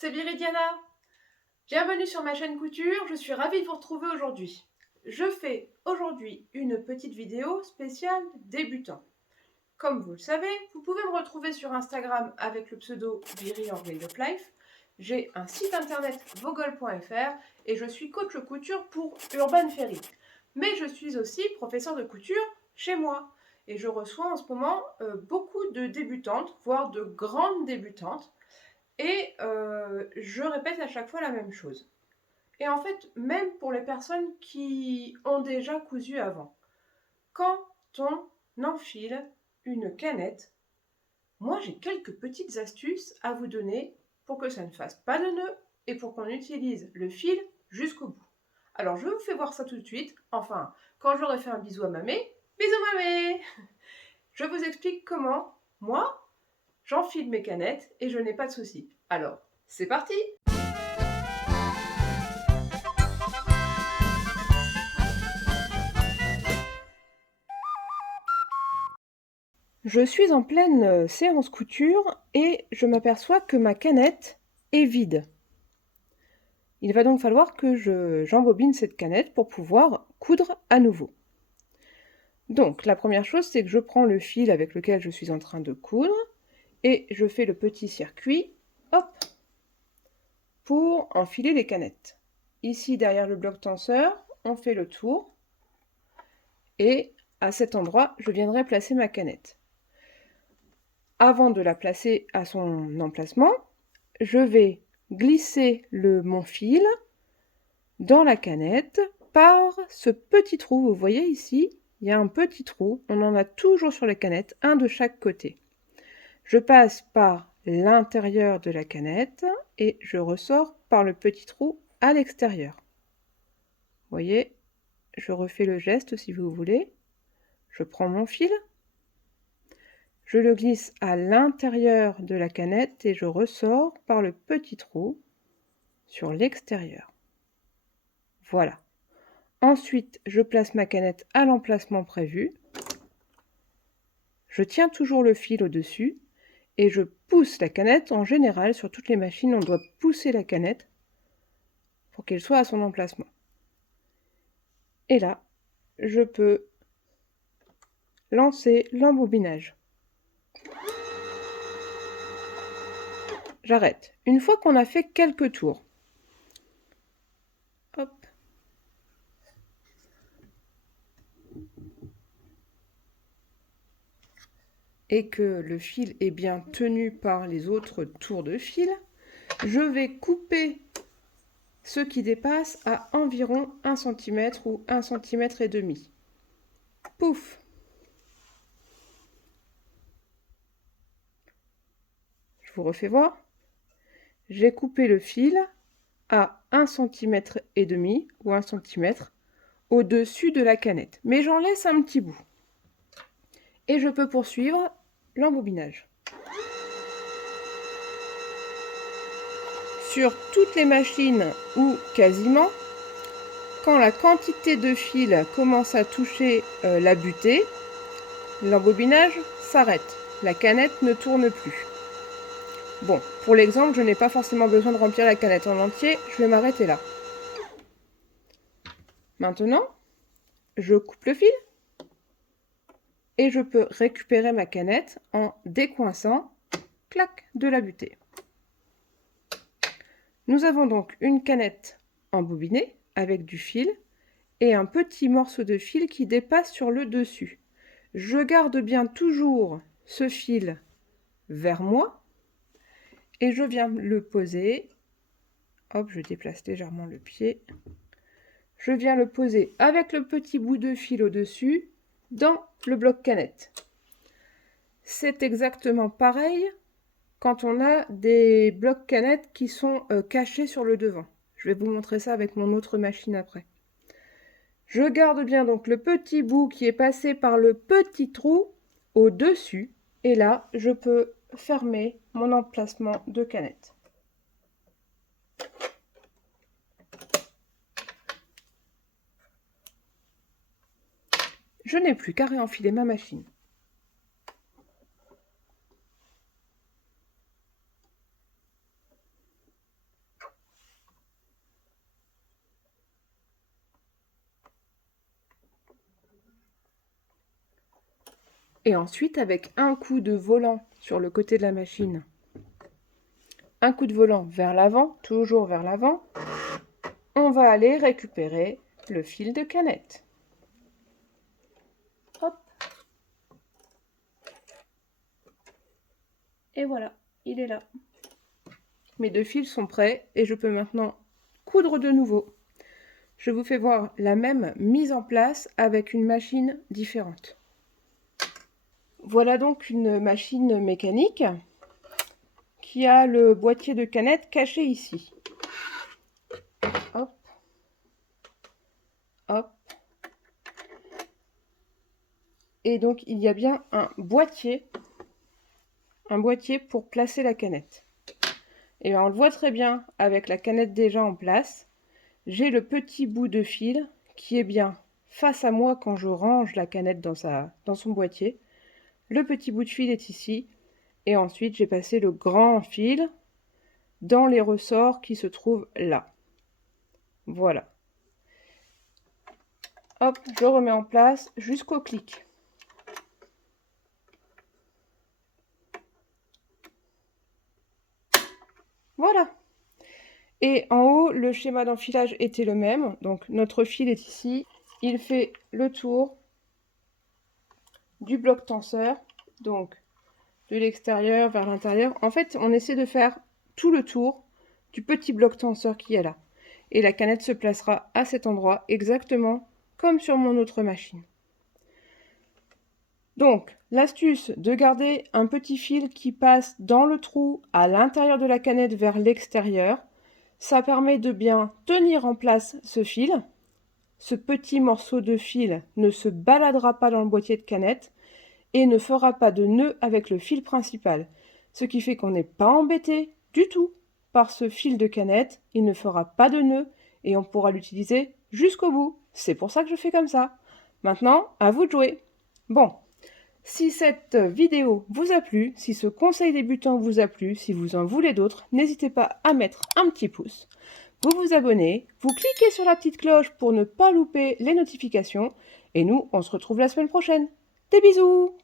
c'est Viridiana. Bienvenue sur ma chaîne couture, je suis ravie de vous retrouver aujourd'hui. Je fais aujourd'hui une petite vidéo spéciale débutant. Comme vous le savez, vous pouvez me retrouver sur Instagram avec le pseudo Viri Way of Life. J'ai un site internet vogol.fr et je suis coach couture pour Urban Ferry. Mais je suis aussi professeur de couture chez moi. Et je reçois en ce moment beaucoup de débutantes, voire de grandes débutantes. Et je répète à chaque fois la même chose. Et en fait, même pour les personnes qui ont déjà cousu avant, quand on enfile une canette, moi j'ai quelques petites astuces à vous donner pour que ça ne fasse pas de nœud et pour qu'on utilise le fil jusqu'au bout. Alors je vous fais voir ça tout de suite. Enfin, quand j'aurai fait un bisou à mamé, bisous mamé. Je vous explique comment, moi, j'enfile mes canettes et je n'ai pas de soucis. Alors, c'est parti! Je suis en pleine séance couture et je m'aperçois que ma canette est vide. Il va donc falloir que j'embobine cette canette pour pouvoir coudre à nouveau. Donc la première chose, c'est que je prends le fil avec lequel je suis en train de coudre et je fais le petit circuit, hop, pour enfiler les canettes. Ici, derrière le bloc tenseur, on fait le tour et à cet endroit, je viendrai placer ma canette. Avant de la placer à son emplacement, je vais glisser mon fil dans la canette par ce petit trou. Vous voyez ici, il y a un petit trou. On en a toujours sur les canettes, un de chaque côté. Je passe par l'intérieur de la canette et je ressors par le petit trou à l'extérieur. Vous voyez, je refais le geste si vous voulez. Je prends mon fil. Je le glisse à l'intérieur de la canette et je ressors par le petit trou sur l'extérieur. Voilà. Ensuite, je place ma canette à l'emplacement prévu. Je tiens toujours le fil au-dessus et je pousse la canette. En général, sur toutes les machines, on doit pousser la canette pour qu'elle soit à son emplacement. Et là, je peux lancer l'embobinage. J'arrête. Une fois qu'on a fait quelques tours, hop, et que le fil est bien tenu par les autres tours de fil, je vais couper ce qui dépasse à environ 1 cm ou 1,5 cm. Pouf! Je vous refais voir. J'ai coupé le fil à 1,5 cm ou 1 cm au-dessus de la canette. Mais j'en laisse un petit bout. Et je peux poursuivre l'embobinage. Sur toutes les machines, ou quasiment, quand la quantité de fil commence à toucher la butée, l'embobinage s'arrête. La canette ne tourne plus. Bon, pour l'exemple, je n'ai pas forcément besoin de remplir la canette en entier, je vais m'arrêter là. Maintenant, je coupe le fil et je peux récupérer ma canette en décoinçant, clac, de la butée. Nous avons donc une canette embobinée avec du fil et un petit morceau de fil qui dépasse sur le dessus. Je garde bien toujours ce fil vers moi et je viens le poser. Hop, je déplace légèrement le pied. Je viens le poser avec le petit bout de fil au-dessus dans le bloc canette. C'est exactement pareil quand on a des blocs canettes qui sont cachés sur le devant. Je vais vous montrer ça avec mon autre machine après. Je garde bien donc le petit bout qui est passé par le petit trou au-dessus. Et là, je peux fermer mon emplacement de canette. Je n'ai plus qu'à réenfiler ma machine. Et ensuite, avec un coup de volant sur le côté de la machine, un coup de volant vers l'avant, toujours vers l'avant, on va aller récupérer le fil de canette. Hop. Et voilà, il est là. Mes deux fils sont prêts et je peux maintenant coudre de nouveau. Je vous fais voir la même mise en place avec une machine différente. Voilà donc une machine mécanique qui a le boîtier de canette caché ici. Hop. Hop. Et donc il y a bien un boîtier pour placer la canette. Et bien, on le voit très bien avec la canette déjà en place. J'ai le petit bout de fil qui est bien face à moi quand je range la canette dans son boîtier. Le petit bout de fil est ici. Et ensuite, j'ai passé le grand fil dans les ressorts qui se trouvent là. Voilà. Hop, je remets en place jusqu'au clic. Voilà. Et en haut, le schéma d'enfilage était le même. Donc notre fil est ici. Il fait le tour du bloc tenseur. Donc de l'extérieur vers l'intérieur. En fait, on essaie de faire tout le tour du petit bloc tenseur qui est là. Et la canette se placera à cet endroit exactement comme sur mon autre machine. Donc, l'astuce de garder un petit fil qui passe dans le trou à l'intérieur de la canette vers l'extérieur, ça permet de bien tenir en place ce fil. Ce petit morceau de fil ne se baladera pas dans le boîtier de canette et ne fera pas de nœud avec le fil principal. Ce qui fait qu'on n'est pas embêté du tout par ce fil de canette, il ne fera pas de nœud et on pourra l'utiliser jusqu'au bout. C'est pour ça que je fais comme ça. Maintenant, à vous de jouer. Bon. Si cette vidéo vous a plu, si ce conseil débutant vous a plu, si vous en voulez d'autres, n'hésitez pas à mettre un petit pouce, vous vous abonnez, vous cliquez sur la petite cloche pour ne pas louper les notifications, et nous, on se retrouve la semaine prochaine. Des bisous!